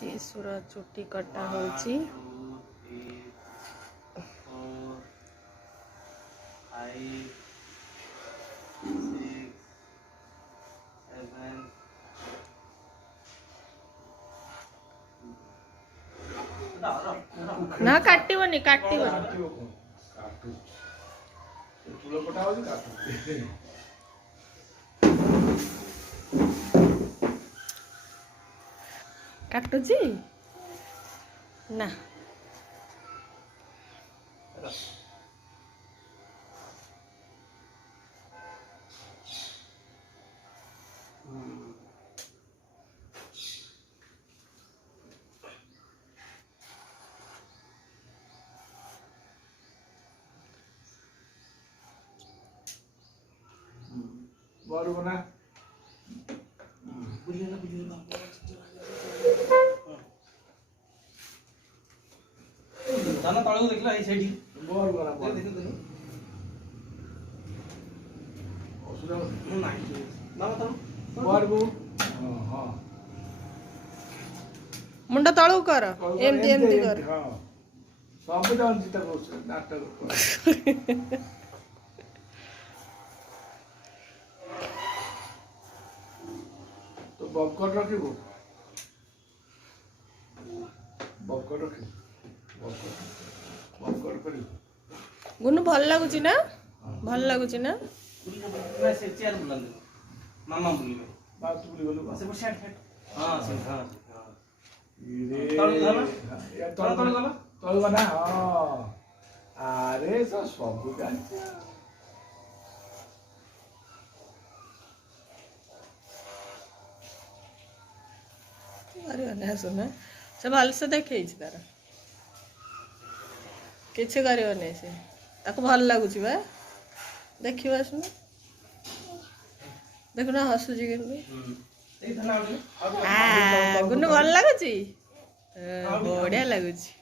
जीशुर चुटी कटा होची ना काटिबनी काटिबनी काटुची ना बारू बना जाना तळू देखला ए सेठी बारू बना दे देखो तने असुरा नाही ना तळू बारू हां मुंडा तळू कर एमती एमती कर हां सब जान चिता को नाटक तो बबकट रखिबो बबकट रखिबो बबकट करी गुनु भल लागुची ना भल लागुची ना ना से चेयर बुला दे मामा बुलिबे बात बोली बोलो से सेट सेट हां से हां इरे तळू झाला या तळू तळू झाला तळू बना हां अरे तो सब जान अरे अने सुन से भल से देखे तार किसी कर से ताको भल लगुच बा देखिबा सुन देखना हसुजी के ए धना आ गुनु भल लगुची बढ़िया लगुची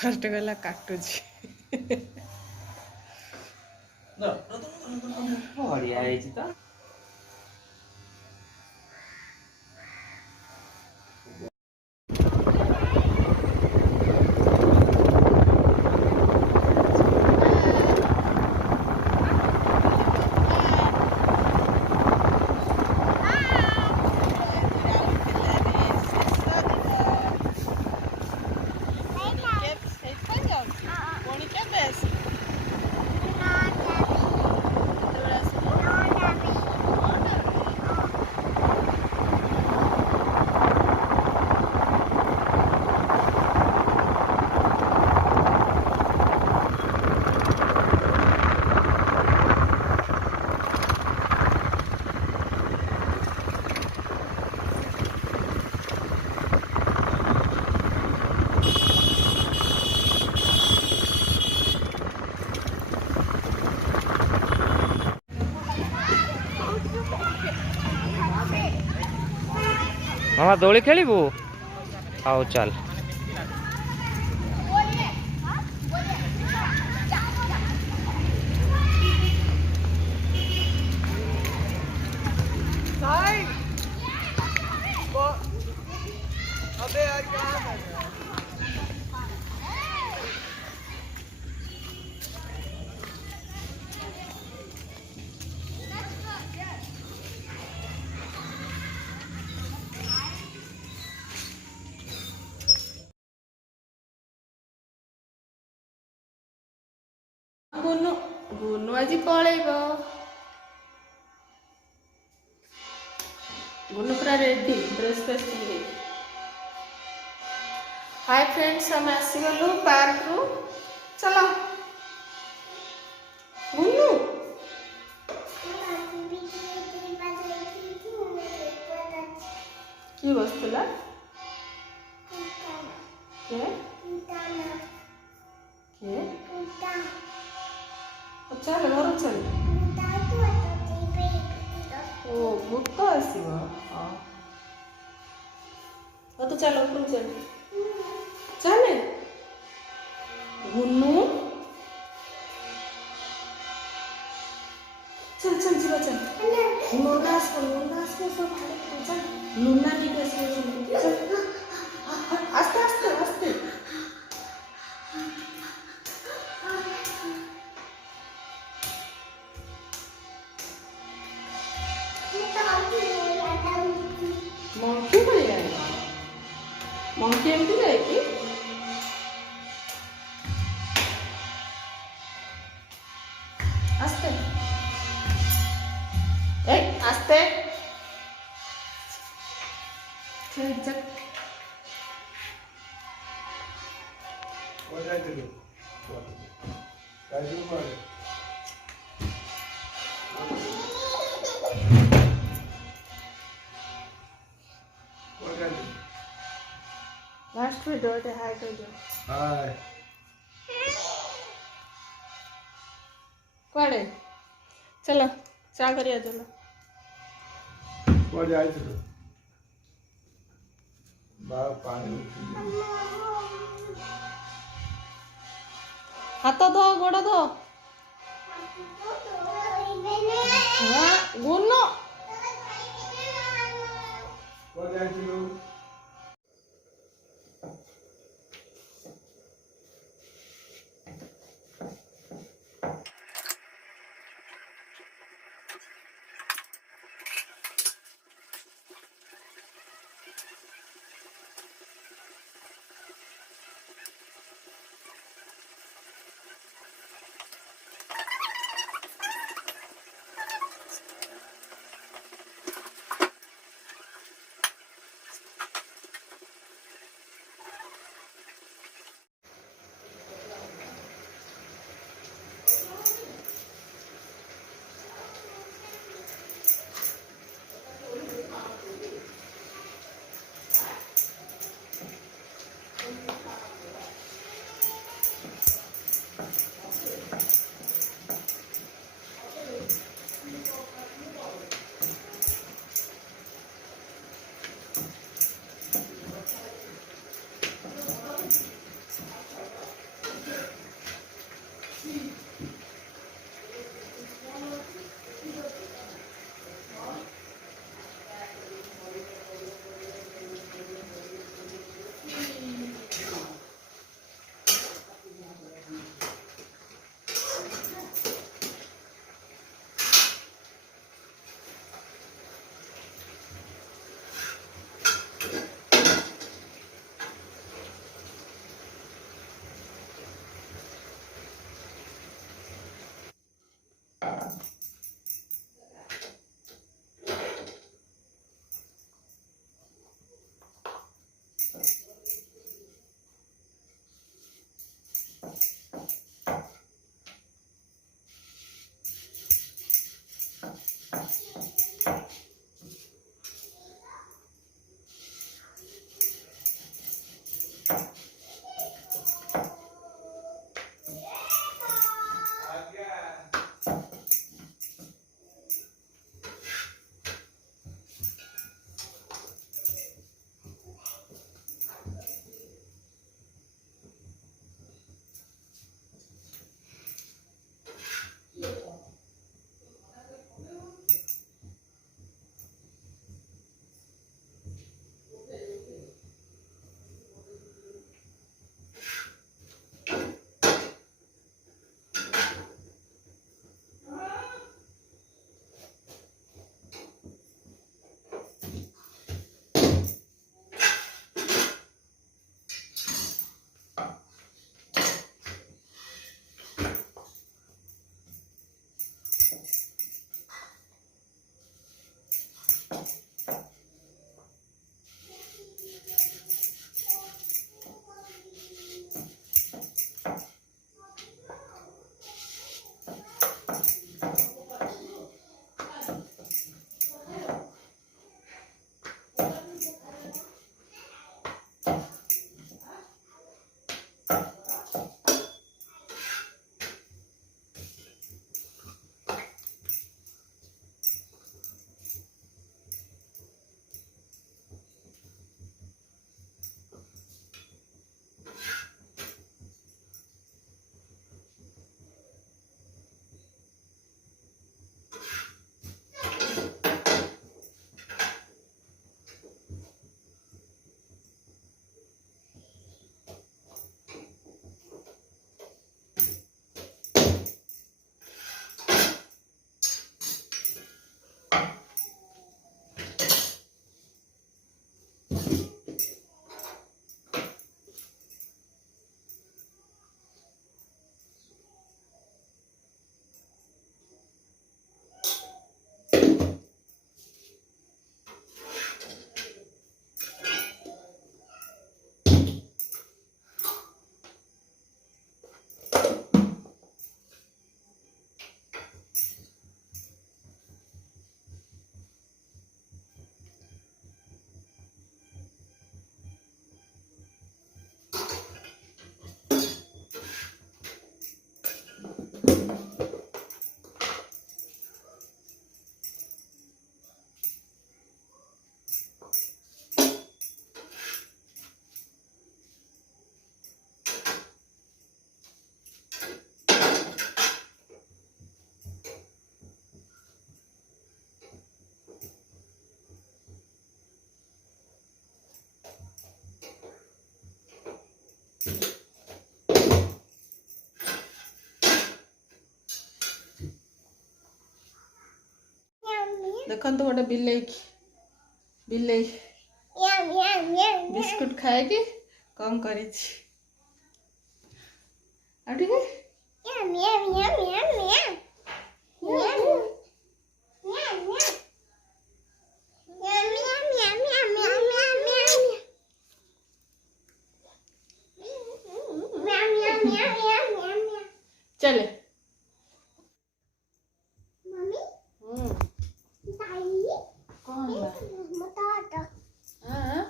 फर्स्ट गला काटुची न बढ़िया है जी ता मामा दोली खेलबू आओ चल अबे यार क्या कर गुनु गुनु आज पळेब गुनु पूरा रेडी ड्रेस फ्रेस पिंधि हाय फ्रेंड्स हम आसीगलु पार्क रु चलो गुनु की बसतला के के चल घर चल ओ भूत आसव हाँ तो चल ऊपर चल चल गुन्नू चल चल जीवा चल लुनास को सब चल लुना की कैसे चल आस्ते आस्ते आस्ते मंकी को जाए मंकी एमती जाए कि आस्ते आस्ते चल चल What did I do? What did I do? What did I do? Last में दो ते हाय कर दो Hi. कुआड़े चलो चाय करिया चलो What did I do? बाहर पानी हाथ धो गोड़ धो हाँ गुनो What did I do? ଦେଖନ୍ତୁ ଗୋଟେ ବିଲେଇ ବିସ୍କୁଟ ଖାଇକି କଣ କରିଛି ଆଉ ଟିକେ चले कौन है हाँ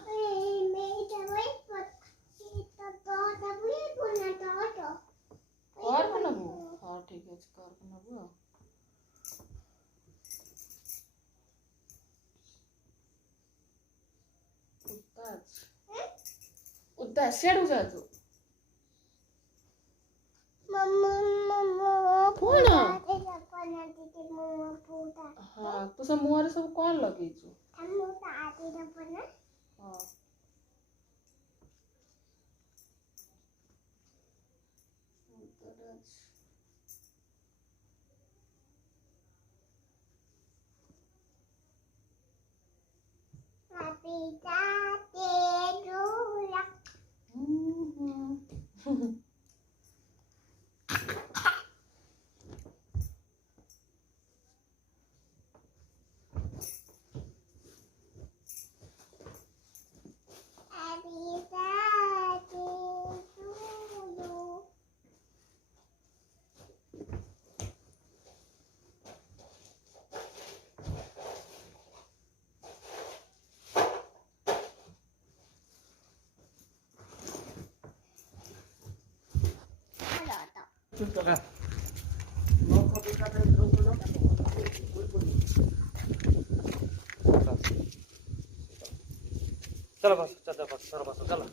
कर बनबू हाँ ठीक है कर बनबू उद्दा सेडू जा तू कौन हाँ तू सब मुहर सब कौन लगेଛୁ हाँ चलो बस चलो बस चलो बस चलो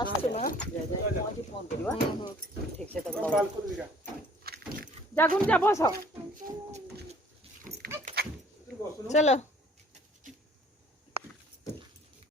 आसছে না ठीक से जागुन जा बस चलो